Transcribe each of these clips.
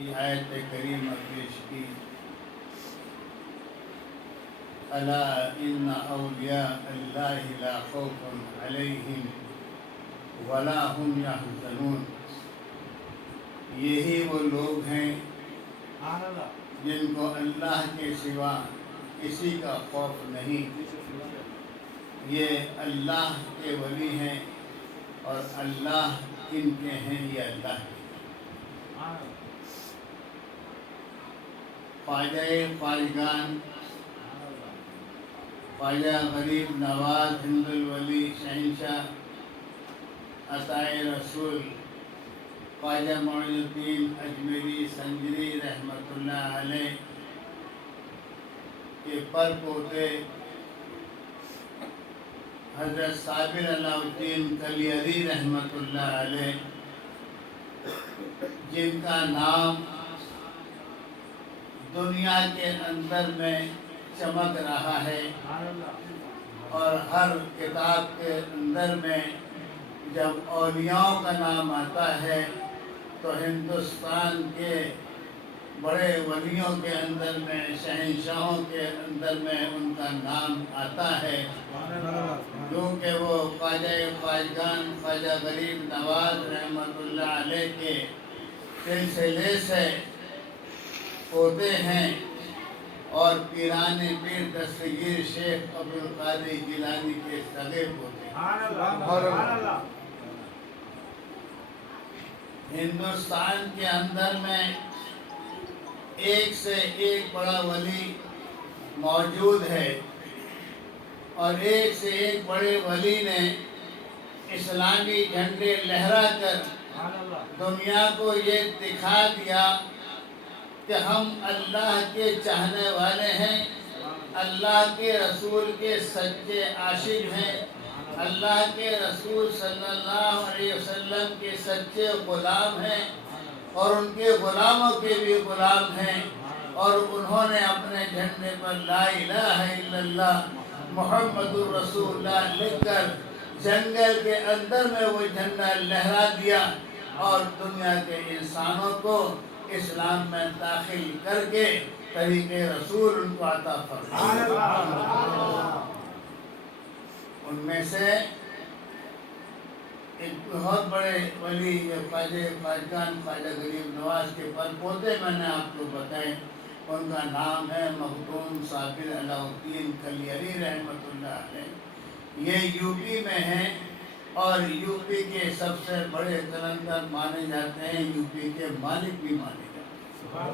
کی آیت کریمہ پیش کی، الا ان اولیاء اللہ لا خوف علیہم ولا هم یحزنون۔ یہی وہ لوگ ہیں جن کو اللہ کے سوا کسی کا خوف نہیں، یہ اللہ کے ولی ہیں اور اللہ ان کے ہیں، یہ اللہ کے۔ خواجہ خواجگان خواجہ غریب نواز ہند الولی شہنشاہ عطائے رسول خواجہ معین الدین اجمیری سنجری رحمۃ اللہ علیہ کے پر پوتے حضرت صابر علاء الدین کلیری رحمۃ اللہ علیہ، جن کا نام دنیا کے اندر میں چمک رہا ہے، اور ہر کتاب کے اندر میں جب اولیاء کا نام آتا ہے تو ہندوستان کے بڑے ولیوں کے اندر میں، شہنشاہوں کے اندر میں ان کا نام آتا ہے، کیونکہ وہ خواجہ خواجگان خواجہ غریب نواز رحمۃ اللہ علیہ کے سلسلے سے پوتے ہیں، اور پیران پیر دستگیر شیخ عبدالقادر جیلانی کے سگے پوتے ہیں۔ ہندوستان کے اندر میں ایک سے ایک بڑا ولی موجود ہے، اور ایک سے ایک بڑے ولی نے اسلامی جھنڈے لہرا کر دنیا کو یہ دکھا دیا کہ ہم اللہ کے چاہنے والے ہیں، اللہ کے رسول کے سچے عاشق ہیں، اللہ کے رسول صلی اللہ علیہ وسلم کے سچے غلام ہیں، اور ان کے غلاموں کے بھی غلام ہیں، اور انہوں نے اپنے جھنڈے پر لا الہ الا اللہ محمد الرسول اللہ لکھ کر جنگل کے اندر میں وہ جھنڈا لہرا دیا، اور دنیا کے انسانوں کو اسلام میں داخل کر کے طریق رسول ان کو عطا فرمایا۔ ان میں سے ایک بہت بڑے ولی خواجہ خواجگان خواجہ غریب نواز کے پر پوتے میں نے آپ کو بتائے، ان کا نام ہے مخدوم صابر علاء الدین کلیری رحمۃ اللہ علیہ۔ یہ یو پی میں ہیں، اور یو پی کے سب سے بڑے قلندر مانے جاتے ہیں، یو پی کے مالک بھی مانے جاتے ہیں۔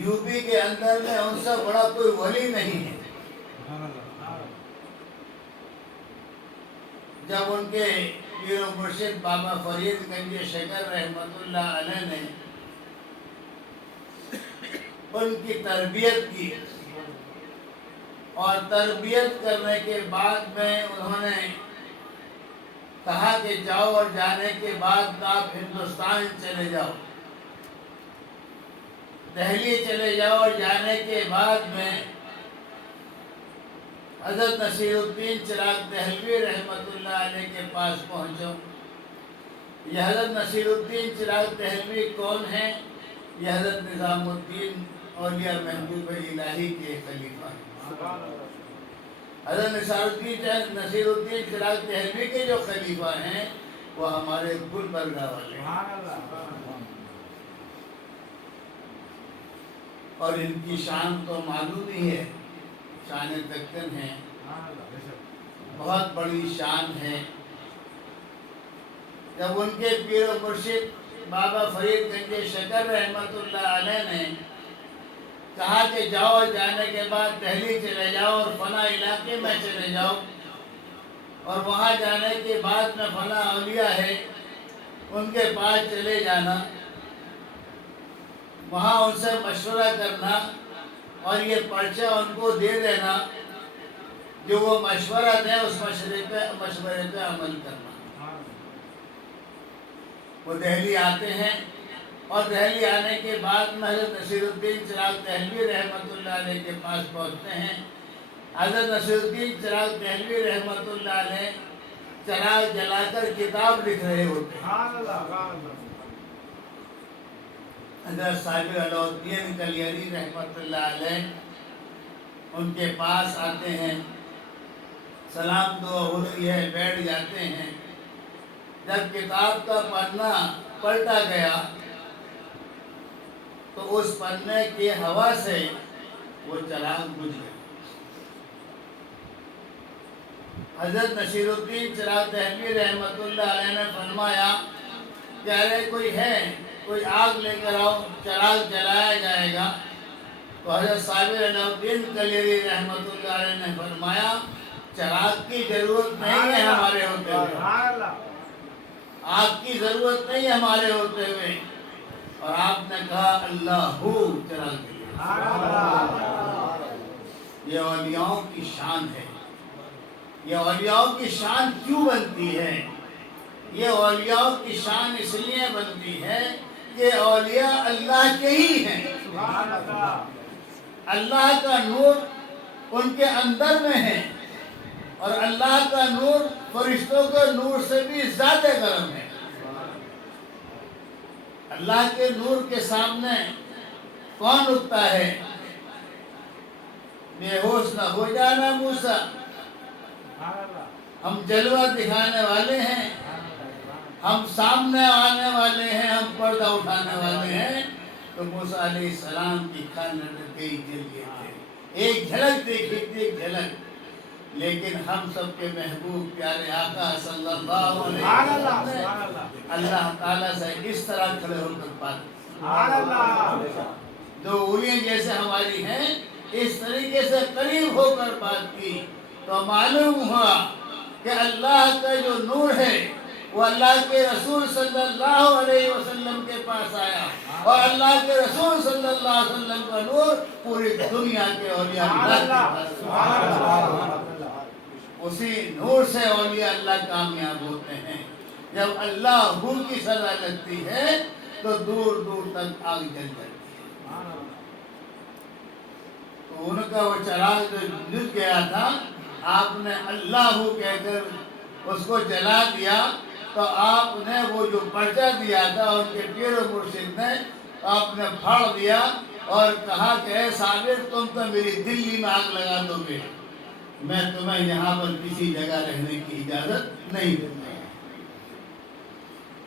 یو پی کے اندر میں ان سے بڑا کوئی ولی نہیں ہے۔ جب ان کے پیر و مرشد بابا فرید گنج شکر رحمۃ اللہ علیہ نے ان کی تربیت کی، اور تربیت کرنے کے بعد میں انہوں نے کہا کہ جاؤ، اور جانے کے بعد آپ ہندوستان چلے جاؤ، دہلی چلے جاؤ، اور جانے کے بعد میں حضرت نصیر الدین چراغ دہلوی رحمۃ اللہ علیہ کے پاس پہنچو۔ یہ حضرت نصیر الدین چراغ دہلوی کون ہیں؟ یہ حضرت نظام الدین اولیاء محبوب الہی کے خلیفہ ہیں۔ حضرت نصیر الدین چراغ دہلوی کے جو خلیفہ ہیں وہ ہمارے گلبرگہ والے ہیں، اور ان کی شان تو معلوم ہی ہے، شان دکن ہے، بہت بڑی شان ہے۔ جب ان کے پیر و مرشد بابا فرید گنج شکر رحمۃ اللہ علیہ نے کہا کہ جاؤ، جانے کے بعد دہلی چلے جاؤ، اور فلاں علاقے میں چلے جاؤ، اور وہاں جانے کے بعد میں فلاں اولیاء ہے ان کے پاس چلے جانا، وہاں ان سے مشورہ کرنا، اور یہ پرچہ ان کو دے دینا، جو وہ مشورہ دیں اس مشورے پہ عمل کرنا۔ وہ دہلی آتے ہیں، اور دہلی آنے کے بعد میں حضرت نصیر الدین چراغ دہلوی رحمۃ اللہ علیہ کے پاس پہنچتے ہیں۔ حضرت نصیر الدین چراغ دہلوی رحمۃ اللہ علیہ چراغ جلا کر کتاب لکھ رہے ہوتے ہیں، حضرت صابر علاؤالدین کلیری رحمۃ اللہ علیہ ان کے پاس آتے ہیں، سلام دعا ہوتی ہے، بیٹھ جاتے ہیں۔ جب کتاب کا پنا پلٹا گیا تو اس پنے کی ہوا سے وہ چراغ بجھ گیا۔ حضرت نصیر الدین چراغ دہلوی رحمۃ اللہ علیہ نے فرمایا کہ ارے کوئی ہے، کوئی آگ لے کر آؤ، چراغ جلایا جائے گا۔ تو حضرت صابر علاؤالدین کلیری رحمۃ اللہ علیہ نے فرمایا چراغ کی ضرورت نہیں ہے ہمارے ہوتے ہوئے، آگ کی ضرورت نہیں ہمارے ہوتے ہوئے، اور آپ نے کہا اللہ چراغ کے لیے۔ یہ اولیاءوں کی شان ہے۔ یہ اولیاءوں کی شان کیوں بنتی ہے؟ یہ اولیاءوں کی شان اس لیے بنتی ہے کہ اولیاء اللہ کے ہی ہیں۔ اللہ کا نور ان کے اندر میں ہے، اور اللہ کا نور فرشتوں کے نور سے بھی زیادہ گرم ہے۔ اللہ کے نور کے سامنے کون اٹھتا ہے؟ بے ہوش نہ ہو جانا موسیٰ، ہم جلوہ دکھانے والے ہیں، ہم سامنے آنے والے ہیں، ہم پردہ اٹھانے والے ہیں۔ تو موسیٰ علیہ السلام کی کان لٹک گئی، جل گئے تھے۔ ایک جھلک دیکھی تھی، ایک جھلک۔ لیکن ہم سب کے محبوب پیارے آقا صلی اللہ علیہ وسلم نے اللہ تعالیٰ سے اس طرح کھڑے ہو کر بات کی، جو اولیاء جیسے ہماری ہیں اس طریقے سے قریب ہو کر بات کی، تو معلوم ہوا کہ اللہ کا جو نور ہے وہ اللہ کے رسول صلی اللہ علیہ وسلم کے پاس آیا، اور اللہ کے رسول صلی اللہ علیہ وسلم کا نور پوری دنیا کے اولیاء اللہ کے پاس۔ اسی نور سے اولیاء اللہ کامیاب ہوتے ہیں۔ جب اللہ کی صدا لگتی ہے تو دور دور تک آگ جل جاتی ہے۔ تو ان کا وہ چراغ جو جل گیا تھا، آپ نے اللہ کہہ کر اس کو جلا دیا، تو آپ نے وہ جو پرچہ دیا تھا ان کے پیر و مرشد نے، آپ نے پھاڑ دیا اور کہا کہ اے صابر تم تو میری دلی میں آگ لگا دو گے، میں تمہیں یہاں پر کسی جگہ رہنے کی اجازت نہیں دوں گا۔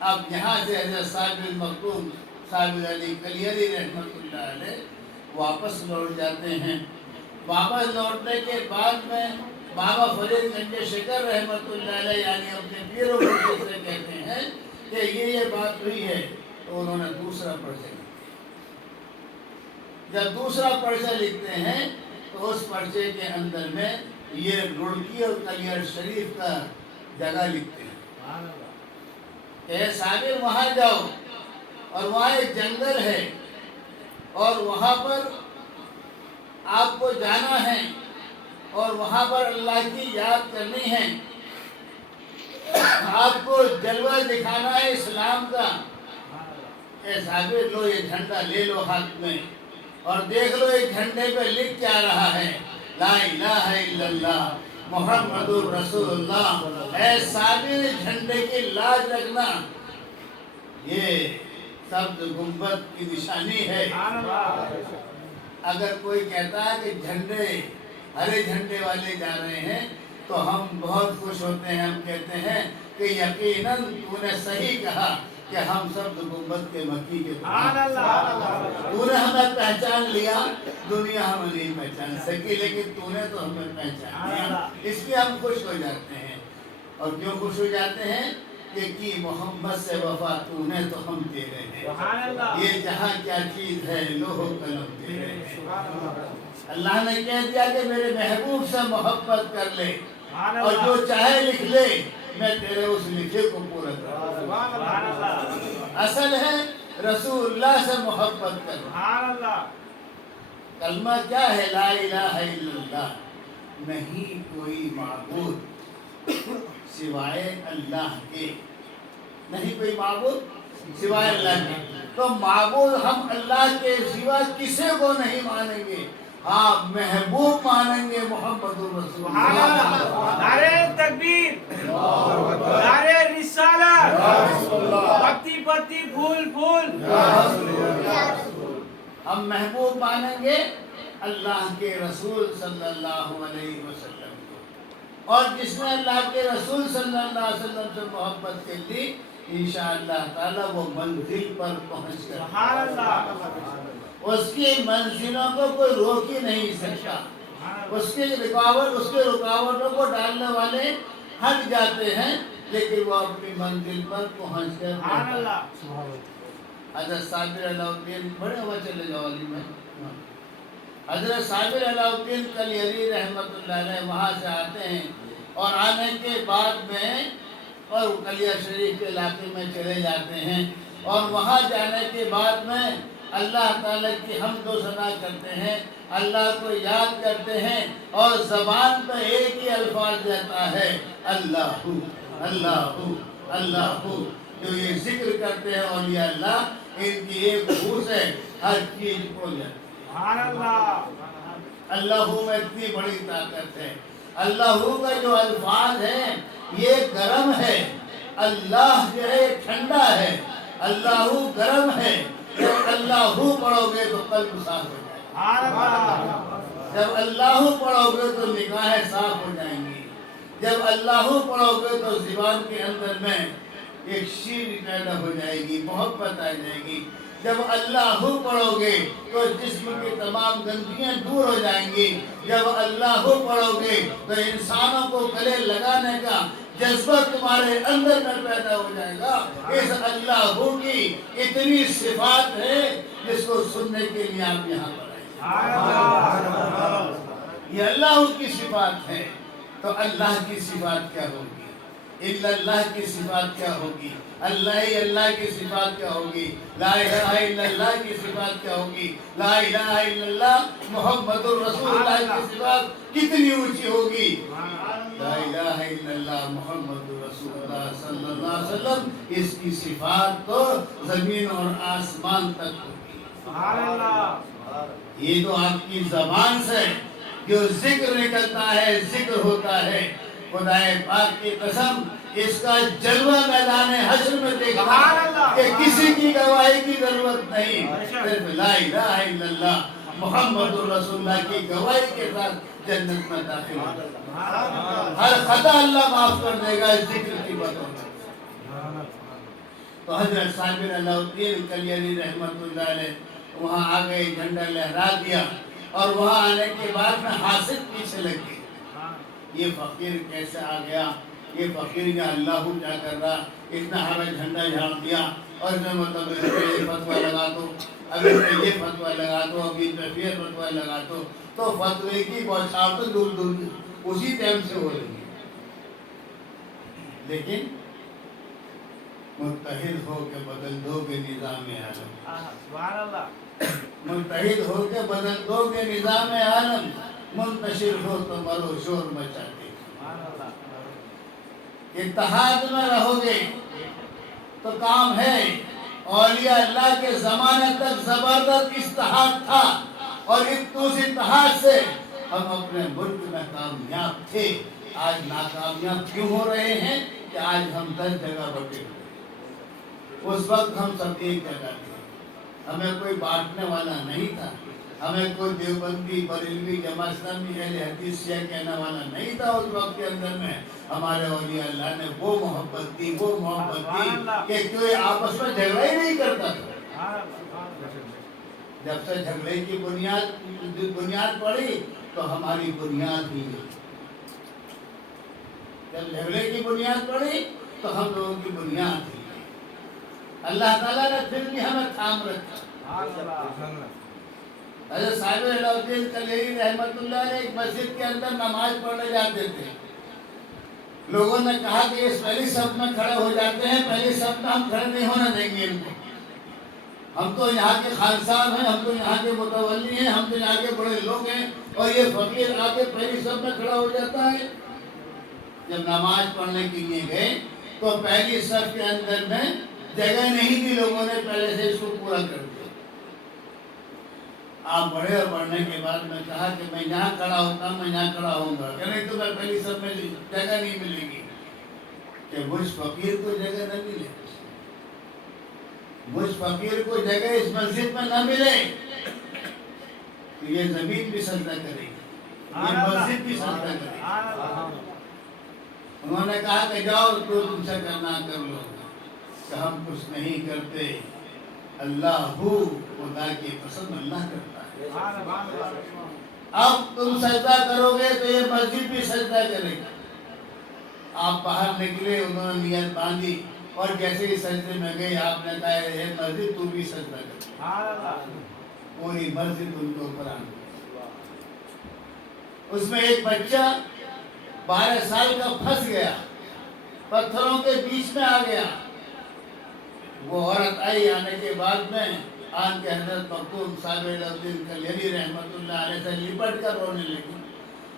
اب یہاں سے حضرت صاحب المختوم صابر علی کلیری رحمۃ اللہ علیہ واپس لوٹ جاتے ہیں۔ واپس لوٹنے کے بعد میں بابا فرید گنج شکر رحمۃ اللہ علیہ یعنی اپنے پیر و مرشد سے کہتے ہیں کہ یہ بات ہوئی ہے، تو انہوں نے دوسرا پرچہ لکھا۔ جب دوسرا پرچہ لکھتے ہیں تو اس پرچے کے اندر میں یہ رڑکی اور کلیئر شریف کا جگہ لکھتے ہیں کہ صابر وہاں جاؤ، اور وہاں ایک جنگل ہے، اور وہاں پر آپ کو جانا ہے، اور وہاں پر اللہ کی یاد کرنی ہے، آپ کو جلوہ دکھانا ہے اسلام کا۔ اے صابر لو یہ جھنڈا لے لو ہاتھ میں، اور دیکھ لو ایک جھنڈے پہ لکھ کیا رہا ہے، لا الہ الا اللہ محمد الرسول اللہ۔ اے صابر جھنڈے کی لاج رکھنا، یہ سبز گنبد کی نشانی ہے۔ اگر کوئی کہتا ہے کہ جھنڈے ہرے جھنڈے والے جا رہے ہیں تو ہم بہت خوش ہوتے ہیں، ہم کہتے ہیں کہ یقیناً تو نے صحیح کہا کہ ہم سب گنبد کے مکی کے تو نے ہمیں پہچان لیا، دنیا ہمیں نہیں پہچان سکی، لیکن تو نے تو ہمیں پہچان لیا، اس لیے ہم خوش ہو جاتے ہیں۔ اور کیوں خوش ہو جاتے ہیں؟ کہ کی محمد سے وفا تو نے تو ہم تیرے ہیں، یہ جہاں کیا چیز ہے لوح و قلم تیرے ہیں۔ اللہ نے کہہ دیا کہ میرے محبوب سے محبت کر لے، اور جو چاہے لکھ لے، میں تیرے اس لکھے کو پورا کر دوں۔ اصل ہے رسول اللہ سے محبت کرنا۔ کلمہ کیا ہے؟ لا الہ الا اللہ، نہیں کوئی معبود سوائے اللہ کے، نہیں کوئی معبود سوائے اللہ کے۔ تو معبود ہم اللہ کے سوا کسی کو نہیں مانیں گے، ہاں محبوب مانیں گے محمد الرسول اللہ۔ نعرہ تکبیر، نعرہ رسالت، پتی پتی پھول پھول۔ ہم محبوب مانیں گے اللہ کے رسول صلی اللہ علیہ وسلم کو، اور جس نے اللہ کے رسول صلی اللہ علیہ وسلم سے محبت کر لی انشاءاللہ تعالی وہ منزل پر پہنچ کر سبحان اللہ، اس کی منزلوں کو کوئی روک ہی نہیں سکتا، اس کے رکاوٹوں کو ڈالنے والے ہٹ جاتے ہیں، لیکن وہ اپنی منزل پر پہنچ کر سبحان اللہ، حضرت صابر علاؤالدین بڑے ہوا چلے جاؤ علی میں، حضرت صابر علاؤالدین کلیری رحمت اللہ علیہ وہاں سے آتے ہیں، اور آنے کے بعد میں اور کلیہ شریف کے علاقے میں چلے جاتے ہیں، اور وہاں جانے کے بعد میں اللہ تعالیٰ کی حمد و ثنا کرتے ہیں، اللہ کو یاد کرتے ہیں، اور زبان پہ ایک ہی الفاظ رہتا ہے اللہ اللہ اللہ، جو یہ ذکر کرتے ہیں اولیاء اللہ، ان کی ایک بھو سے ہر چیز کھل جاتی ہے۔ سبحان اللہ، اللہ میں اتنی بڑی طاقت ہے، اللہ کا جو الفاظ ہیں یہ گرم ہے، اللہ جو ہے ٹھنڈا ہے، اللہ گرم ہے، جب اللہ پڑھو گے تو قلب صاف ہو جائے گا، سبحان اللہ، جب اللہ پڑھو گے تو نگاہیں صاف ہو جائیں گی، جب اللہ پڑھو گے تو زبان کے اندر میں ایک شیریں پیدا ہو جائے گی، محبت آ جائے گی، جب اللہ پڑھو گے تو جسم کی تمام گندگیاں دور ہو جائیں گی، جب اللہ پڑھو گے تو انسانوں کو گلے لگانے کا جذبہ تمہارے اندر میں پیدا ہو جائے گا۔ اس اللہ کی اتنی صفات ہے جس کو سننے کے لیے آپ یہاں پر آئے، سبحان اللہ، یہ اللہ کی صفات ہے۔ تو اللہ کی صفات کیا ہوگی؟ الا اللہ کی صفات کیا ہوگی؟ اللہ کی صفات کیا ہوگی؟ لا الہ الا اللہ کی صفات کیا ہوگی؟ لا الہ الا اللہ محمد الرسول اللہ کی صفات کتنی اونچی ہوگی؟ لا الہ الا اللہ محمد رسول اللہ صلی اللہ علیہ وسلم، اس کی صفات تو زمین اور آسمان تک ہوگی۔ سبحان اللہ، یہ تو آپ کی زبان سے جو ذکر نکلتا ہے، ذکر ہوتا ہے، خدائے پاک کی قسم اس کا جلوہ میدان حشر میں دیکھا کہ کسی کی گواہی کی ضرورت نہیں، صرف لا الہ الا اللہ محمد رسول اللہ کی گواہی کے ساتھ جنت میں داخل ہوگا، ہر خطا اللہ معاف کر دے گا اس ذکر کی بدولت۔ تو حضرت صابر علاؤالدین کلیری رحمت اللہ علیہ وہاں آ گئے، جھنڈا لہرا دیا، اور وہاں آنے کے بعد میں حاسد پیچھے لگ گئے، یہ فقیر کیسے آ گیا، یہ فقیر یا اللہ کیا کر رہا، اتنا ہمیں جھنڈا جھاڑ دیا، اور میں مطلب اس پہ یہ فتوہ لگا دو، اگر میں یہ فتوہ لگا دو، ابھی میں پھر فتوہ لگا دو، تو فتوے کی بوچھاڑ تو دور دور اسی ٹائم سے ہو رہی ہے، لیکن متحد ہو کے بدل دو گے نظام عالم، سبحان اللہ، متحد ہو کے بدل دو گے نظام عالم، منتشر ہو تو مرو شور مچاتے، اتحاد میں رہو گے تو کام ہے۔ اولیاء اللہ کے زمانے تک زبردست اتحاد تھا، اور اس اتحاد سے ہم اپنے ملک میں کامیاب تھے۔ آج ناکامیاب کیوں ہو رہے ہیں کہ آج ہم 10 جگہ بٹے ہوئے، اس وقت ہم سب ایک جگہ تھے، ہمیں کوئی بانٹنے والا نہیں تھا، ہمیں کوئی دیوبندی بریلوی جماعت اسلامی اہل حدیث شیعہ کہنے والا نہیں تھا۔ اس وقت کے اندر میں ہمارے اولیاء اللہ نے وہ محبت دی کہ کوئی آپس میں جھگڑا ہی نہیں کرتا تھا۔ جب سے جھگڑے کی بنیاد پڑی تو ہماری بنیاد ہی نہیں، جب جھگڑے کی بنیاد پڑی تو ہم لوگوں کی بنیاد ہی نہیں۔ اللہ تعالیٰ نے پھر بھی ہمیں تھام رکھا۔ حضرت صابر علاؤالدین کلیری رحمت اللہ علیہ ایک مسجد کے اندر نماز پڑھنے جاتے تھے، لوگوں نے کہا کہ اس پہلی صف میں کھڑے ہو جاتے ہیں، پہلی صف میں ہم کھڑے نہیں ہونے دیں گے ان کو، ہم تو یہاں کے خان صاحب ہیں، ہم تو یہاں کے متولی ہیں، ہم تو یہاں کے بڑے لوگ ہیں، اور یہ فقیر آ کے پہلی صف میں کھڑا ہو جاتا ہے۔ جب نماز پڑھنے کے لیے گئے تو پہلی صف کے اندر میں جگہ نہیں تھی، لوگوں نے پہلے سے اس کو پورا کر دیا۔ آپ بڑھے اور بڑھنے کے بعد میں کہا کہ میں یہاں کھڑا ہوتا ہوں، میں یہاں کھڑا ہوں گا، کہ نہیں تو میں پہلی صف میں جگہ نہیں ملے گی، کہ مجھ فقیر کو جگہ نہ ملے، مجھ فقیر کو جگہ اس مسجد میں نہ ملے، تو یہ زمین بھی سجدہ کرے گی، یہ مسجد بھی سجدہ کرے گی۔ انہوں نے کہا کہ جاؤ تو تم سے کرنا کر لو، کہ ہم کچھ نہیں کرتے، اللہ ہو، خدا کی قسم اللہ کرتا ہے۔ اب تم سجدہ کرو گے تو یہ مسجد بھی سجدہ کرے گی۔ آپ باہر نکلے، انہوں نے نیت باندھی اور جیسے ہی سجدے میں گئے آپ نے کہا اے مسجد تو بھی سجدہ کر، پوری مسجد ان کے اوپر آ گئی۔ اس میں ایک بچہ 12 سال کا پھنس گیا، پتھروں کے بیچ میں آ گیا۔ وہ عورت آئی، آنے کے بعد میں آن کے حضرت مختوم صاحب الدین کلیری رحمۃ اللہ علیہ سے لپٹ کر رونے لگی،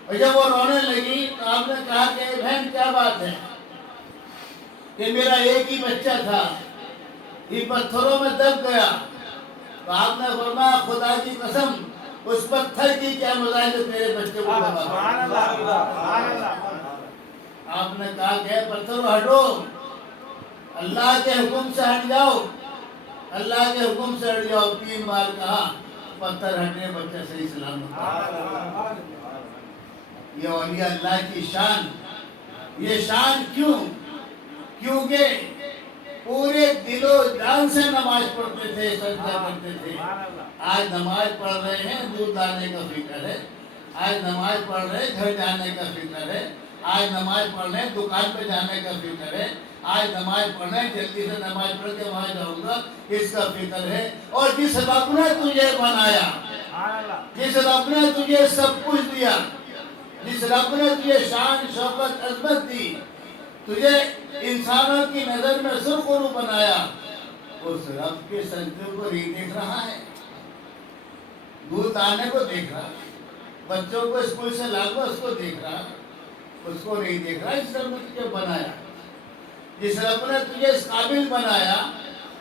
اور جب وہ رونے لگی تو آپ نے کہا کہ بہن کیا بات ہے؟ کہ میرا ایک ہی بچہ تھا، یہ پتھروں میں دب گیا۔ تو آپ نے فرمایا خدا کی قسم اس پتھر کی کیا مزاح جو تیرے بچے کو دبا۔ آپ نے کہا کہ پتھر ہٹو، اللہ کے حکم سے ہٹ جاؤ، اللہ کے حکم سے ہٹ جاؤ۔ 3 بار کہا، پتھر ہٹے، بچہ صحیح سلامت۔ یہ اولیاء اللہ کی شان، یہ شان کیوں؟ کیونکہ پورے دل و جان سے نماز پڑھتے تھے، سجدہ کرتے تھے۔ آج نماز پڑھ رہے ہیں، دودھ لانے کا فکر ہے، آج نماز پڑھ رہے ہیں، گھر جانے کا فکر ہے، آج نماز پڑھ رہے ہیں، دکان پہ جانے کا فکر ہے، آج نماز پڑھ رہے ہیں، جلدی سے نماز پڑھ کے وہاں جاؤں گا، اس کا فکر ہے۔ اور جس رب نے تجھے بنایا، جس رب نے تجھے سب کچھ دیا، جس رب نے تجھے شان، شوکت، عظمت دی، تجھے انسانوں کی نظر میں سرخرو بنایا، اس رب کے سجدے کو نہیں دیکھ رہا ہے؟ دودھ آنے کو دیکھ رہا، بچوں کو اسکول سے لاگو اس کو دیکھ رہا، اس کو نہیں دیکھ رہا۔ اس رب نے تجھے بنایا، جس رب نے تجھے اس قابل بنایا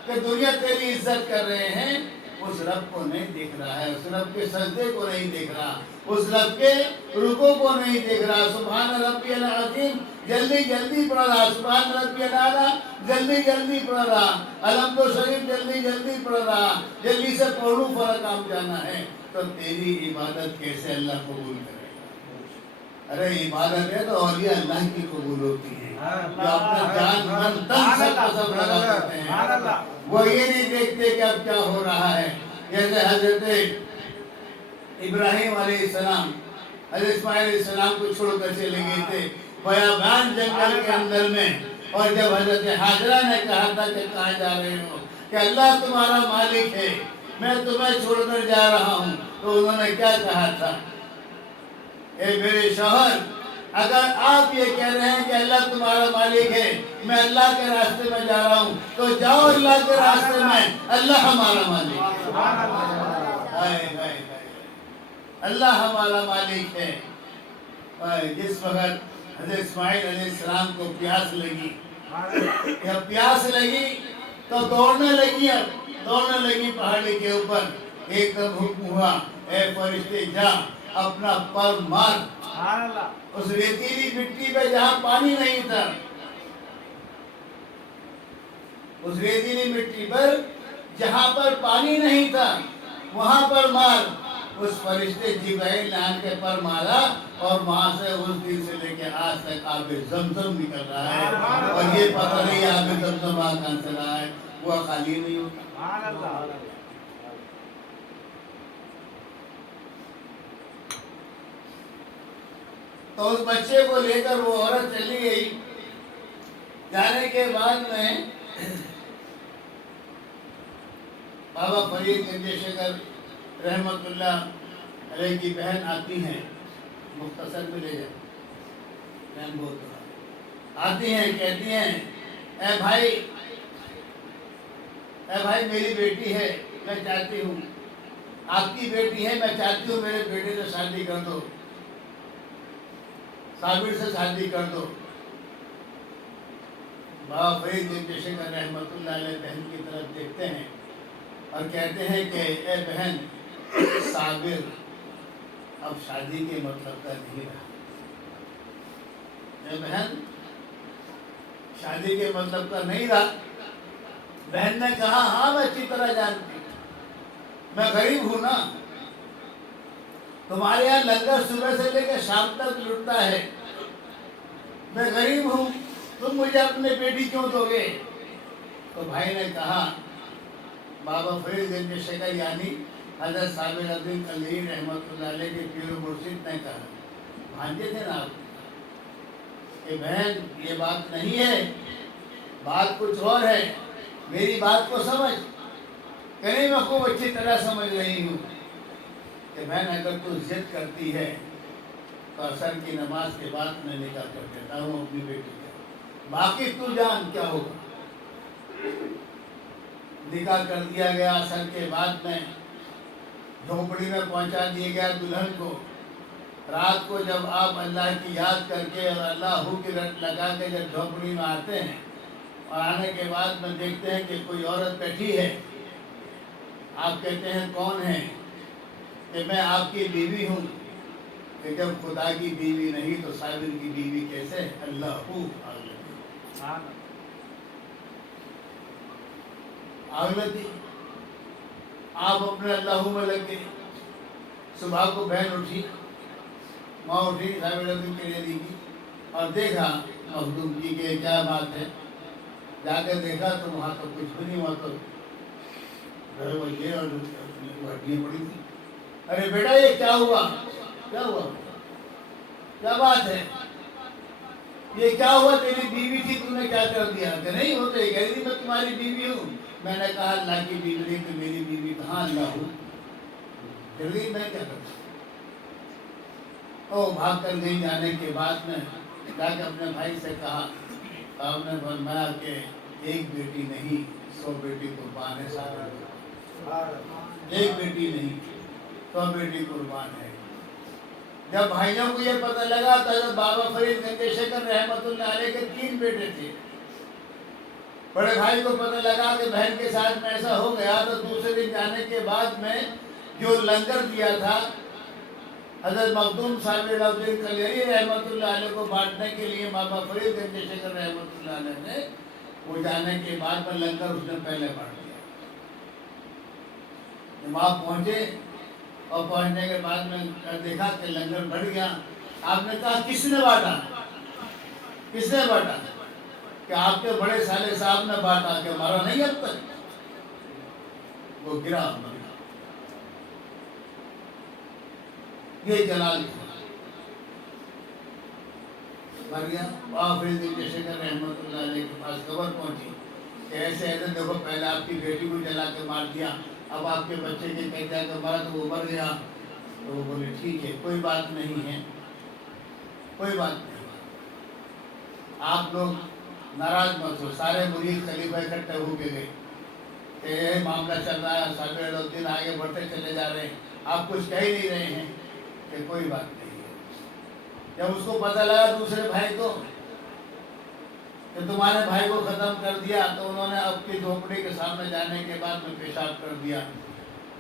کہ دنیا تیری عزت کر رہے ہیں، اس رب کو نہیں دیکھ رہا ہے، اس رب کے سجدے کو نہیں دیکھ رہا، اس رب کے رکوع کو نہیں دیکھ رہا۔ سبحان ربی العظیم جلدی جلدی پڑھ رہا، سبحان ربی الاعلیٰ جلدی جلدی پڑھ رہا، الحمد شریف جلدی جلدی پڑھ رہا، جلدی سے پڑھوں فرا کام جانا ہے، تو تیری عبادت کیسے اللہ قبول کرے گا؟ ارے عبادت ہے تو اولیاء اللہ کی قبول ہوتی ہے، جو اپنا جان من تن سب قسم لگا کرتے ہیں، وہ یہ نہیں دیکھتے کہ اب کیا ہو رہا ہے۔ جیسے حضرت ابراہیم علیہ السلام حضرت اسماعیل علیہ السلام کو چھوڑ کر چلے گئے تھے بیابان جنگل کے اندر میں، اور جب حضرت حاجرہ نے کہا تھا کہ کہاں جا رہے ہو، کہ اللہ تمہارا مالک ہے، میں تمہیں چھوڑ کر جا رہا ہوں، تو انہوں نے کیا کہا تھا؟ اے میرے شوہر، اگر آپ یہ کہہ رہے ہیں کہ اللہ تمہارا مالک ہے، میں اللہ کے راستے میں جا رہا ہوں، تو جاؤ اللہ کے راستے میں، اللہ ہمارا مالک ہے، اللہ ہمارا مالک ہے۔ جس وقت حضرت اسماعیل علیہ السلام کو پیاس لگی، جب پیاس لگی تو دوڑنے لگی پہاڑی کے اوپر۔ ایک دم حکم ہوا، اے فرشتے جا اپنا پر مار اس ریتیلی مٹی پہ جہاں پانی نہیں تھا، اس ریتیلی مٹی پر جہاں پر پانی نہیں تھا وہاں پر مار۔ اس فرشتے جبرائیل نے آن کے پر مارا، اور وہاں سے اس دن سے لے کے آج تک آب زمزم نکل رہا ہے، اور یہ پتہ نہیں آب زمزم وہاں کہاں سے رہا ہے، وہ خالی نہیں ہوتا۔ تو اس بچے کو لے کر وہ عورت چلی گئی۔ جانے کے بعد میں بابا فرید گنج شیخر رحمت اللہ علیہ کی بہن آتی ہیں، مختصر میں لے جائیں، بہن بہت بڑا آتی ہیں، کہتی ہیں اے بھائی میری بیٹی ہے، میں چاہتی ہوں، آپ کی بیٹی ہے، میں چاہتی ہوں میرے بیٹے سے شادی کر دو، صابر سے شادی کر دو۔ بابا فرید گنج شیخر رحمت اللہ علیہ بہن کی طرف دیکھتے ہیں اور کہتے ہیں کہ اے بہن، صابر اب شادی کے مطلب کا نہیں رہا۔ اے بہن، شادی کے مطلب کا نہیں رہا۔ بہن نے کہا ہاں میں اچھی طرح جانتی ہوں، میں غریب ہوں نا، تمہارے یہاں لنگر صبح سے لے کے شام تک لٹتا ہے، میں غریب ہوں، تم مجھے اپنے بیٹی کیوں دو گے؟ تو بھائی نے کہا، بابا فرید گنج شکر یعنی حضرت صابر الدین کلہری رحمۃ اللہ علیہ کے پیر و مرشد نے کہا، بھانجے تھے نا آپ کہ بہن یہ بات نہیں ہے، بات کچھ اور ہے، میری بات کو سمجھ۔ کہ نہیں، میں خوب اچھی طرح سمجھ رہی ہوں کہ بہن اگر تو ضد کرتی ہے تو عصر کی نماز کے بعد میں نکاح کر دیتا ہوں اپنی بیٹی کا، باقی تو جان کیا ہوگا۔ نکاح کر دیا گیا، عصر کے بعد میں جھونپڑی میں پہنچا دیا گیا دلہن کو۔ رات کو جب آپ اللہ کی یاد کر کے اور اللہ کی رٹ لگا کے جب جھونپڑی میں آتے ہیں اور آنے کے بعد میں دیکھتے ہیں کہ کوئی عورت بیٹھی ہے، آپ کہتے ہیں کون ہے؟ کہ میں آپ کی بیوی ہوں۔ کہ جب خدا کی بیوی نہیں تو صابر کی بیوی کیسے؟ اللہ آغلتی۔ آپ اپنے اللہ میں لگ گئے۔ صبح کو بہن اٹھی، ماں اٹھی، صابر الدین کے لیے دی اور دیکھا مخدوم جی کہ کیا بات ہے۔ جا کے دیکھا تو وہاں تو کچھ بھی نہیں ہوا، تو اور ہڈیاں پڑی تھی۔ ارے بیٹا یہ کیا ہوا؟ کیا ہوا؟ کیا بات ہے؟ یہ کیا ہوا؟ تیری بیوی تھی، تم نے کیا کر دیا؟ کہ نہیں وہ تو یہ کہہ رہی تھی میں تمہاری بیوی ہوں۔ میں نے کہا اللہ کی بیوی نہیں تو میری بیوی کہاں اللہ ہوں؟ پھر گئی میں کیا کرتا؟ او بھاگ کر گئی۔ جانے کے بعد میں جا کے اپنے بھائی سے کہا، آپ نے فرمایا کہ ایک بیٹی نہیں 100 بیٹی قربان ہے صاحب، ایک بیٹی نہیں 100 بیٹی قربان ہے۔ جب بھائیوں کو یہ پتہ لگا تو حضرت بابا فرید گنج شکر رحمۃ اللہ علیہ کے 3 بیٹے تھے۔ بڑے بھائی کو پتہ لگا کہ بہن کے ساتھ میں ایسا ہو گیا، تو دوسرے دن جانے کے بعد میں جو لنگر دیا تھا حضرت مخدوم صابر الدین کلہری رحمۃ اللہ علیہ کو بانٹنے کے لیے بابا فرید گنج شکر رحمۃ اللہ علیہ نے، وہ جانے کے بعد میں لنگر اس نے پہلے بانٹ دیا۔ جب آپ پہنچے اور پہنچنے کے بعد میں دیکھا کہ لنگر بڑھ گیا، آپ نے کہا کس نے بانٹا؟ کس نے بانٹا؟ کہ آپ کے بڑے سالے صاحب نے بانٹا، کہ ہمارا نہیں اب تک؟ وہ گرا مر گیا۔ یہ جلال مر گیا۔ بابا فرید گنج شکر رحمۃ اللہ علیہ کے پاس خبر پہنچی کہ ایسے ایسے دیکھو، پہلے آپ کی بیٹی کو جلا کے مار دیا، اب آپ کے بچے کے کہہ دیا کہ مرا تو وہ مر گیا۔ تو وہ بولے ٹھیک ہے، کوئی بات نہیں ہے، کوئی بات نہیں، آپ لوگ ناراض مت ہو۔ سارے مرید خلیفہ اکٹھے ہو کے گئے کہ یہ معاملہ چل رہا ہے، صابر الدین آگے بڑھتے چلے جا رہے ہیں، آپ کچھ کہہ ہی نہیں رہے ہیں، کہ کوئی بات نہیں ہے۔ جب اس کو پتہ لگا دوسرے بھائی کو کہ تمہارے بھائی کو ختم کر دیا، تو انہوں نے اپنی جھونپڑی کے سامنے جانے کے بعد میں پیشاب کر دیا۔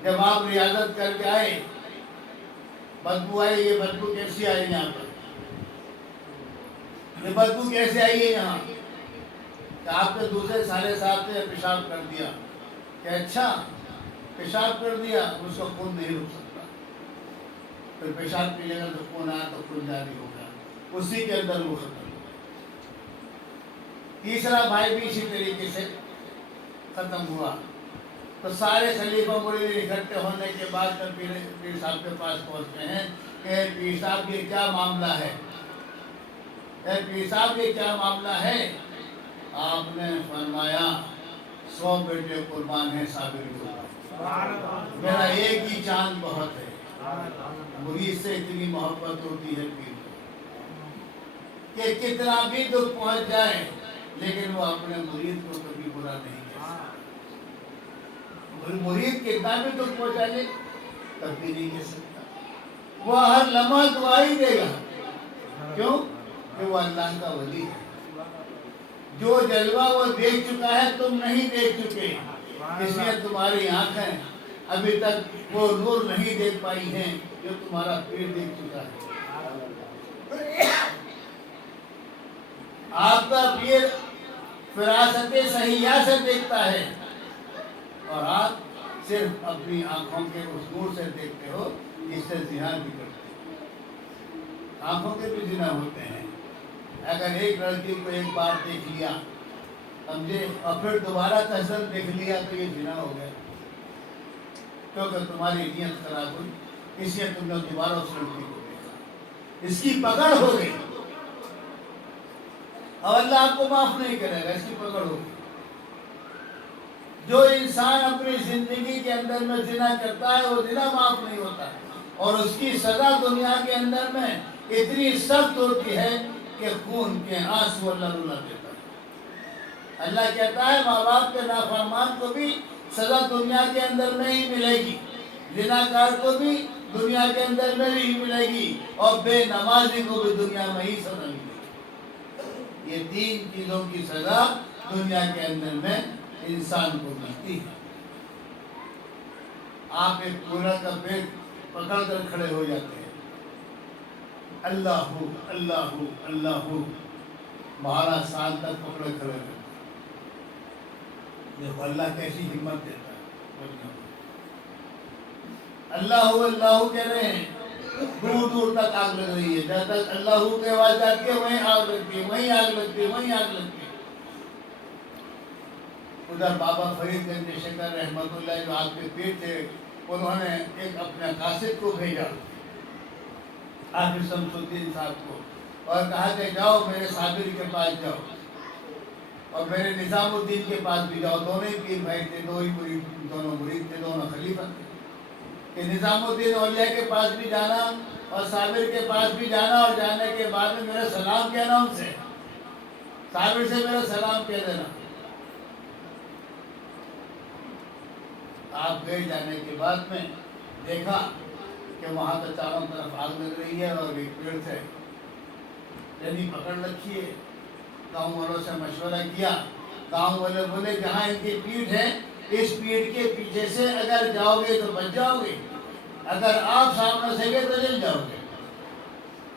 جب آپ ریاضت کر کے آئے، بدبو آئی، یہ بدبو کیسی آئی یہاں پر؟ یہ بدبو کیسے آئی ہے یہاں؟ کہ آپ کے دوسرے سالے صاحب نے پیشاب کر دیا۔ کہ اچھا پیشاب کر دیا، اس کا خون نہیں رک سکتا، پھر پیشاب پینے کا تو خون آیا تو خون جاری ہوگا، اسی کے اندر وہ ختم ہو گیا۔ تیسرا بھائی بھی اسی طریقے سے ختم ہوا۔ تو سارے خلیفہ مرید اکٹھے ہونے کے بعد پیر صاحب کے پاس پہنچتے ہیں کہ پیر صاحب یہ کیا معاملہ ہے؟ پیر صاحب یہ کیا معاملہ ہے؟ آپ نے فرمایا 100 بیٹے قربان ہیں صابر کے اوپر، میرا ایک ہی چاند بہت ہے۔ مرید سے اتنی محبت ہوتی ہے پیر کو کہ کتنا بھی دکھ پہنچ جائے لیکن وہ اپنے مرید کو کبھی برا نہیں کہہ سکتا۔ مرید کتنا بھی دکھ پہنچا لے کبھی نہیں کہہ سکتا، وہ ہر لمحہ دعا ہی دے گا۔ کیوں؟ کہ وہ اللہ کا ولی ہے۔ جو جلوہ وہ دیکھ چکا ہے تم نہیں دیکھ چکے، اس لیے تمہاری آنکھیں ابھی تک وہ نور نہیں دیکھ پائی ہیں جو تمہارا پیر دیکھ چکا ہے۔ آپ کا پیر فراست صحیحہ سے دیکھتا ہے اور آپ صرف اپنی آنکھوں کے اس نور سے دیکھتے ہو، اس سے زنا بھی کرتے ہو۔ آنکھوں کے بھی زنا ہوتے ہیں۔ اگر ایک لڑکی کو ایک بار دیکھ لیا سمجھے اور پھر دوبارہ کثرت دیکھ لیا تو یہ زنا ہو گیا، کیونکہ تمہاری نیت خراب ہوئی، اس لیے تم نے دوبارہ اس لڑکی کو دیکھا، اس کی پکڑ ہو گئی، اور اللہ آپ کو معاف نہیں کرے گا، اس کی پکڑ ہو گئی۔ جو انسان اپنی زندگی کے اندر میں زنا کرتا ہے وہ زنا معاف نہیں ہوتا، اور اس کی سزا دنیا کے اندر میں اتنی سخت ہوتی ہے کہ خون کے آنسو اللہ رلا دیتا ہے۔ اللہ کہتا ہے ماں باپ کے نافرمان کو بھی سزا دنیا کے اندر میں ہی ملے گی، زناکار کو بھی دنیا کے اندر میں ہی ملے گی، اور بے نمازی کو بھی دنیا میں ہی سزا ملے گی۔ یہ تین چیزوں کی سزا دنیا کے اندر میں انسان کو ملتی ہے۔ آپ ایک پورا کا پیٹ پکڑ کر کھڑے ہو جاتے ہیں، اللہ ہو اللہ ہو اللہ ہو، 12 سال تک پکڑے کھڑے رہتے ہیں۔ دیکھو اللہ کیسی ہمت دیتا ہے، اللہ ہو کہہ رہے ہیں، دور دور تک آگ لگ رہی ہے، جہاں تک اللہ کی آواز جاتی ہے وہیں آگ لگتی ہے، وہیں آگ لگتی ہے، وہیں آگ لگتی ہے۔ ادھر بابا فرید گنج شکر رحمت اللہ جو آپ کے پیر تھے، انہوں نے ایک اپنے قاصد کو بھیجا حافظ شمس الدین صاحب کو، اور کہا کہ جاؤ میرے صابر کے پاس جاؤ اور میرے نظام الدین کے پاس بھی جاؤ، دونوں ہی پیر بھائی تھے، دونوں مرید تھے، دونوں خلیفہ تھے، کہ نظام الدین اولیاء کے پاس بھی جانا اور صابر کے پاس بھی جانا، اور جانے کے بعد میں میرا سلام کہنا ان سے، صابر سے میرا سلام کہہ دینا۔ آپ گئے، جانے کے بعد میں دیکھا کہ وہاں تو چاروں طرف آگ لگ رہی ہے، اور ایک پیڑ سے رنی پکڑ رکھی ہے۔ گاؤں والوں سے مشورہ کیا، گاؤں والے بولے جہاں ان کی پیٹھ ہے اس پیڑ کے پیچھے سے اگر جاؤ گے تو بچ جاؤ گے، اگر آپ سامنے سے گئے تو جل جاؤ گے۔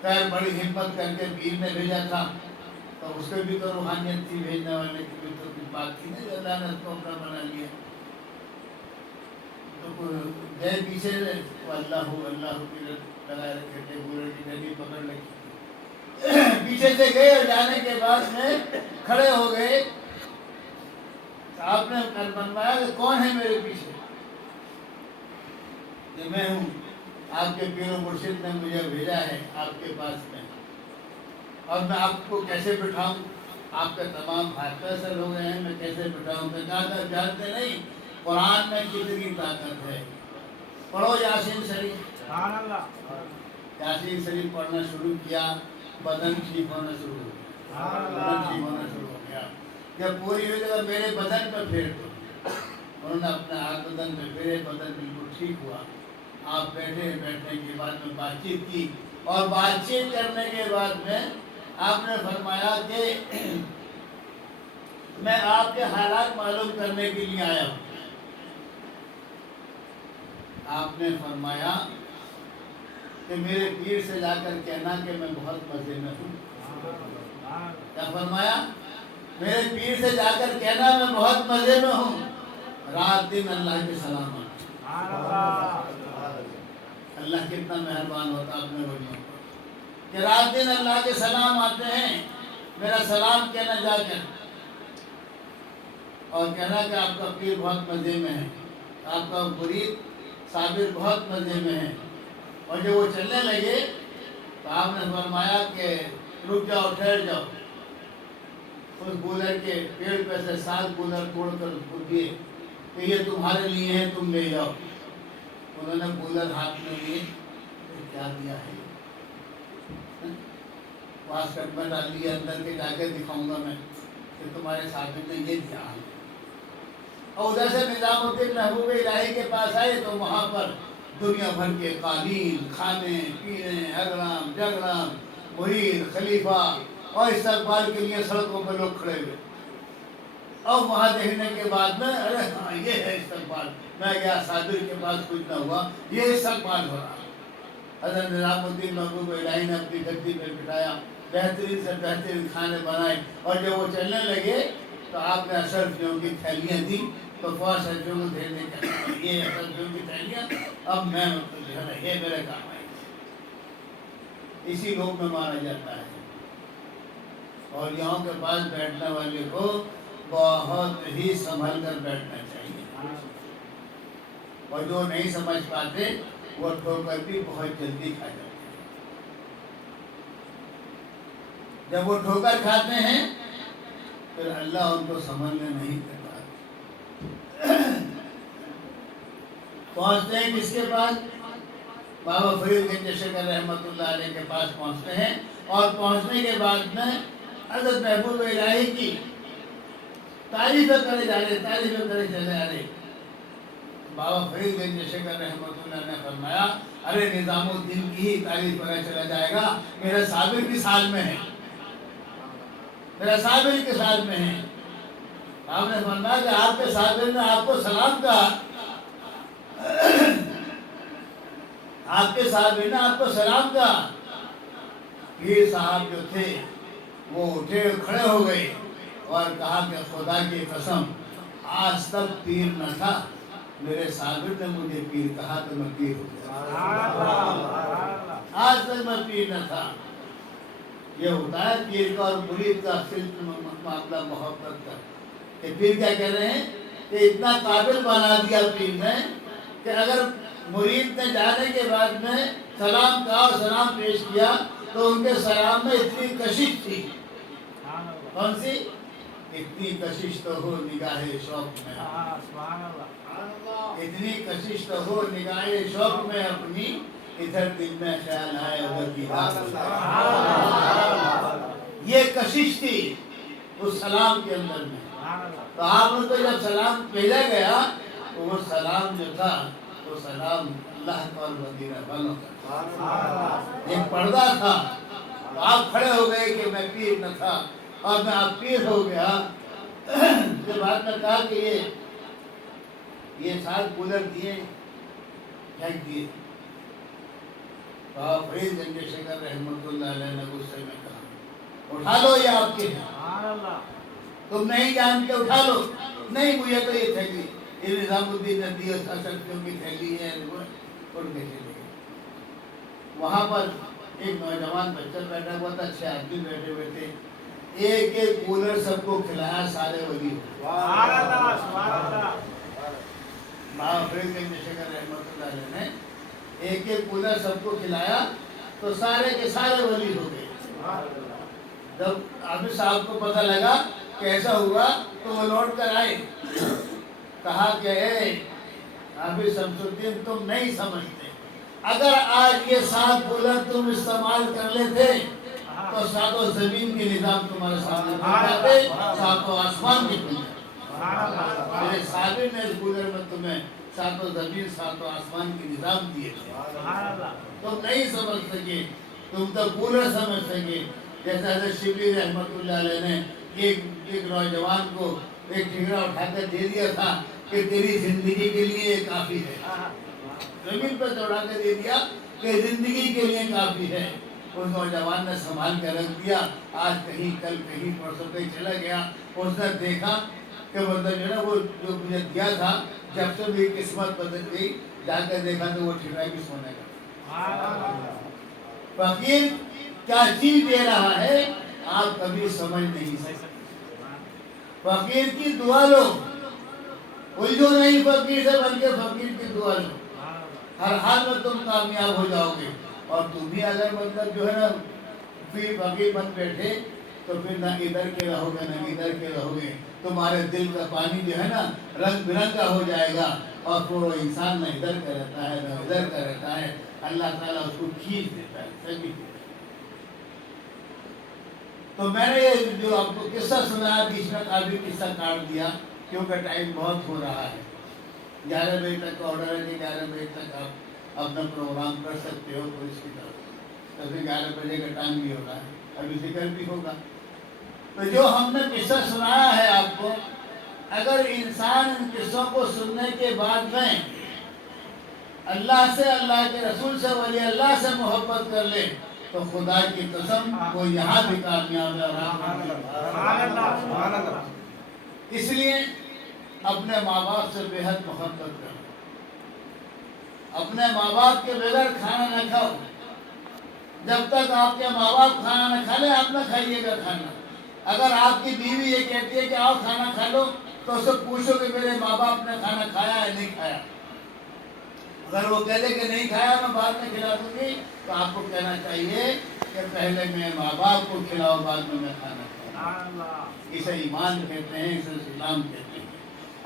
خیر بڑی ہمت کر کے پیر نے بھیجا تھا، تو اس کے بھی تو روحانیت تھی، بھیجنے والے کی بھی تو کچھ بات تھی نہیں، اللہ نے اس کو اپنا بنا لیا۔ تو گئے پیچھے سے، وہ اللہ کی لگائے رکھے تھے، بولے کی ندی پکڑ لگی، پیچھے سے گئے اور جانے کے بعد میں کھڑے ہو گئے۔ آپ نے بنوایا کہ کون ہے میرے پیچھے؟ کہ میں ہوں، آپ کے پیر و مرشد نے مجھے بھیجا ہے آپ کے پاس میں، اور میں آپ کو کیسے بٹھاؤں؟ آپ کے تمام ہاتھ اثر ہو گئے ہیں، میں کیسے بٹھاؤں؟ کہ جانتے نہیں قرآن میں کتنی طاقت ہے، پڑھو یاسین شریف۔ سبحان اللہ۔ یاسین شریف پڑھنا شروع کیا، بدن ٹھیک ہونا شروع ہو گیا، بدن ٹھیک ہونا شروع ہو گیا۔ جب پوری ہوئی تو میرے بدن پہ پھیر دو، انہوں نے اپنے ہاتھ بدن پہ پھیرے، بدن بالکل ٹھیک ہوا۔ آپ بیٹھے، بیٹھنے کے بعد میں بات چیت کی، اور بات چیت کرنے کے بعد میں آپ نے فرمایا کہ میں آپ کے حالات معلوم کرنے کے لیے آیا ہوں۔ آپ نے فرمایا کہ میرے پیر سے جا کر کہنا کہ میں بہت مزے میں ہوں۔ کیا فرمایا؟ میرے پیر سے جا کر کہنا میں بہت مزے میں ہوں، رات دن اللہ کے سلام آتے۔ اللہ کتنا مہربان ہوتا اپنے بندوں پر، کہ رات دن اللہ کے سلام آتے ہیں، میرا سلام کہنا جا کر، اور کہنا کہ آپ کا پیر بہت مزے میں ہے، آپ کا مرید صابر بہت مزے میں ہے۔ اور جب وہ چلنے لگے تو آپ نے فرمایا کہ رک جاؤ، ٹھہر جاؤ۔ اس گولر کے پیڑ پہ سے 7 گولر توڑ کر اس کو دیے کہ یہ تمہارے لیے ہیں، تم لے جاؤ۔ انہوں نے گولر ہاتھ میں لیے، کیا دیا ہے؟ واسکٹ میں ڈال لیے، اندر کے جا کے دکھاؤں گا میں کہ تمہارے صابر نے یہ دیا ہے۔ اور ادھر سے نظام الدین محبوب الہی کے پاس آئے تو وہاں پر دنیا بھر کے قالین، کھانے پینے، اگرام جگرام، مرید، خلیفہ، اور استقبال کے لیے سڑکوں پہ لوگ کھڑے ہوئے۔ اور وہاں دیکھنے کے بعد میں ارے ہاں یہ ہے استقبال، میں گیا صابر کے پاس، کچھ نہ ہوا، یہ استقبال ہو رہا۔ حضرت نظام الدین محبوب الہی نے اپنی گدی پہ بٹھایا، بہترین سے بہترین کھانے بنائے، اور جب وہ چلنے لگے تو آپ نے اشرفیوں کی تھیلیاں دی تو فوج سبزیوں کو دے دے کر یہ سبزیوں کی تھیلیاں اب میں جو ہے نا یہ میرے کام آئی، اسی لوگ میں مارا جاتا ہے۔ اور یہاں کے پاس بیٹھنے والے کو بہت ہی سنبھل کر بیٹھنا چاہیے، اور جو نہیں سمجھ پاتے وہ ٹھوکر بھی بہت جلدی کھا جاتے ہیں۔ جب وہ ٹھوکر کھاتے ہیں پھر اللہ ان کو سنبھلنے نہیں دیتا۔ پہنچتے ہیں کس کے پاس؟ بابا فرید گنج شکر رحمۃ اللہ علیہ کے پاس پہنچتے ہیں، اور پہنچنے کے بعد میں حضرت محبوب الہی کی تعریفیں کرے جا رہے، تعریفیں کرے چلے جا رہے۔ بابا فرید گنج شکر رحمۃ اللہ نے فرمایا ارے نظام الدین کی ہی تعریف کرے چلا جائے گا، میرا صابر کس حال میں ہے، میرا صابر کس حال میں ہے۔ آپ نے فرمایا کہ آپ کے صابر نے آپ کو سلام کہا، آپ کے صابر نے آپ کو سلام کہا۔ پیر صاحب جو تھے وہ اٹھے کھڑے ہو گئے اور کہا کہ خدا کی قسم آج تک پیر نہ تھا، میرے صابر نے مجھے پیر کہا تو میں پیر ہو گیا، آج تک میں پیر نہ تھا۔ یہ ہوتا ہے پیر کا اور مرید کا معاملہ محبت کا، کہ پیر کیا کہہ رہے ہیں کہ اتنا قابل بنا دیا پیر نے کہ اگر مرید نے جانے کے بعد میں سلام کہا اور سلام پیش کیا تو ان کے سلام میں اتنی کشش تھی، کون سی؟ اتنی کشش تو ہو نگاہ شوق میں، اتنی کشش تو ہو نگاہ شوق میں اپنی، ادھر دل میں خیال آئے ادھر کی بات، یہ کشش تھی اس سلام کے اندر میں۔ تو آپ ان کو جب سلام بھیجا گیا تو وہ سلام جو تھا وہ سلام اللہ کا اور مدینہ والوں کا، ایک پردہ تھا۔ آپ کھڑے ہو گئے کہ میں پیر نہ تھا اور میں اب پیر ہو گیا۔ جب بعد میں کہا کہ یہ 7 کولر دیے پھینک دیے، تو آپ فرید گنج شکر رحمۃ اللہ علیہ نے غصے میں کہا اٹھا لو یہ آپ کے ہیں، تم نہیں جانتے اٹھا لو۔ نہیں مجھے تو یہ تھیلی یہ نظام الدین نے دی سبزیوں کی تھیلی ہے، اٹھ کے چلے گئے۔ وہاں پر ایک نوجوان بچہ بیٹھا ہوا تھا، 6 آدمی بیٹھے ہوئے تھے، ایک ایک کولر سب کو کھلایا، سارے ولی بابا فرید گنج شکر رحمۃ اللہ علیہ نے ایک ایک کولر سب کو کھلایا تو سارے کے سارے ولی ہو گئے۔ جب حافظ صاحب کو پتہ لگا کہ ایسا ہوا تو وہ لوٹ کر آئے، کہا کہ اے حافظ شمس الدین تم نہیں سمجھتے، اگر آج یہ 7 کولر تم استعمال کر لیتے تو 7 زمین کے نظام تمہارے سامنے کھل جاتے، 7 آسمان کے کھل جاتے۔ میرے صابر نے اس کولر میں تمہیں 7 زمین 7 آسمان کے نظام دیے تھے، تم نہیں سمجھ سکے، تم تو کولر سمجھ سکے۔ جیسا حضرت شبلی رحمۃ اللہ علیہ نے ایک نوجوان کو ایک ٹھیکرا اٹھا کر دے دیا تھا کہ تیری زندگی کے لیے یہ کافی ہے، زمین پر چڑھا کے دے دیا کہ زندگی کے لیے کافی ہے۔ اس نوجوان نے سنبھال کے رکھ دیا، آج کہیں کل کہیں پرسوں کہیں چلا گیا، اس نے دیکھا کہ مطلب جو ہے نا وہ جو مجھے دیا تھا جب سے میری قسمت بدل گئی، جا کر دیکھا تو وہ ٹھیکرا بھی سونے کا۔ فقیر کیا چیز دے رہا ہے آپ کبھی سمجھ نہیں سکتے۔ فقیر کی دعا لو، الجھو نہیں فقیر سے بلکہ فقیر کی دعا لو، ہر حال میں تم کامیاب ہو جاؤ گے۔ اور تم بھی اگر مطلب جو ہے نا پھر فقیر بن بیٹھے تو پھر نہ ادھر کے رہو گے نہ ادھر کے رہو گے، تمہارے دل کا پانی جو ہے نا رنگ برنگا ہو جائے گا، اور پھر وہ انسان نہ ادھر کا رہتا ہے نہ ادھر کا رہتا ہے، اللہ تعالیٰ اس کو کھینچ دیتا ہے سبھی۔ تو میں نے یہ جو آپ کو قصہ سنایا بیچ میں کافی قصہ کاٹ دیا کیونکہ ٹائم بہت ہو رہا ہے، 11 بجے تک کا آرڈر ہے کہ 11 بجے تک آپ اپنا پروگرام کر سکتے ہو پولیس کی طرف سے، تبھی 11 بجے کا ٹائم بھی ہو رہا ہے، ابھی ذکر بھی ہوگا۔ تو جو ہم نے قصہ سنایا ہے آپ کو، اگر انسان ان قصوں کو سننے کے بعد میں اللہ سے، اللہ کے رسول سے، ولی اللہ سے محبت کر لے تو خدا کی قسم وہ یہاں بھی کامیاب ہے۔ اس لیے اپنے ماں باپ سے بے حد محبت کرو. اپنے ماں باپ کے بغیر کھانا نہ کھاؤ. جب تک آپ کے ماں باپ کھانا نہ کھا لیں آپ نہ کھائیے گا کھانا. اگر آپ کی بیوی یہ کہتی ہے کہ آؤ کھانا کھا لو تو اس سے پوچھو کہ میرے ماں باپ نے کھانا کھایا یا نہیں کھایا. اگر وہ کہہ لے کہ نہیں کھایا میں بعد میں کھلا دوں گی تو آپ کو کہنا چاہیے کہ پہلے میں ماں باپ کو کھلاؤ بعد میں کھانا کھاؤں. اسے ایمان کہتے ہیں, اسے اسلام کہتے ہیں.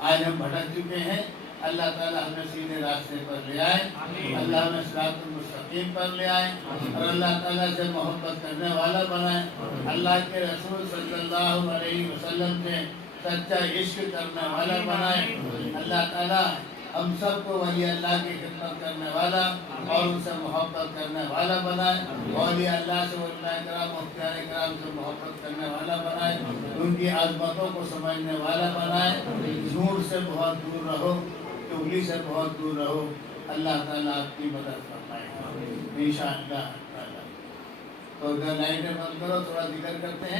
آج ہم بھٹک چکے ہیں. اللہ تعالیٰ ہمیں سیدھے راستے پر لے آئے. اللہ ہمیں صراط المستقیم پر لے آئے اور اللہ تعالیٰ سے محبت کرنے والا بنائے. اللہ کے رسول صلی اللہ علیہ وسلم سے سچا عشق کرنے والا بنائے. اللہ تعالیٰ ہم سب کو ولی اللہ کی خدمت کرنے والا اور ان سے محبت کرنے والا بنائے. ولی اللہ سے علماء کرام مختار کرام سے محبت کرنے والا بنائے. ان کی عظمتوں کو سمجھنے والا بنائے. جھوٹ سے بہت دور رہو, چغلی سے بہت دور رہو. اللہ تعالیٰ آپ کی مدد فرمائے انشاءاللہ تعالیٰ. تو اگر لائٹیں بند کرو, تھوڑا ذکر کرتے ہیں.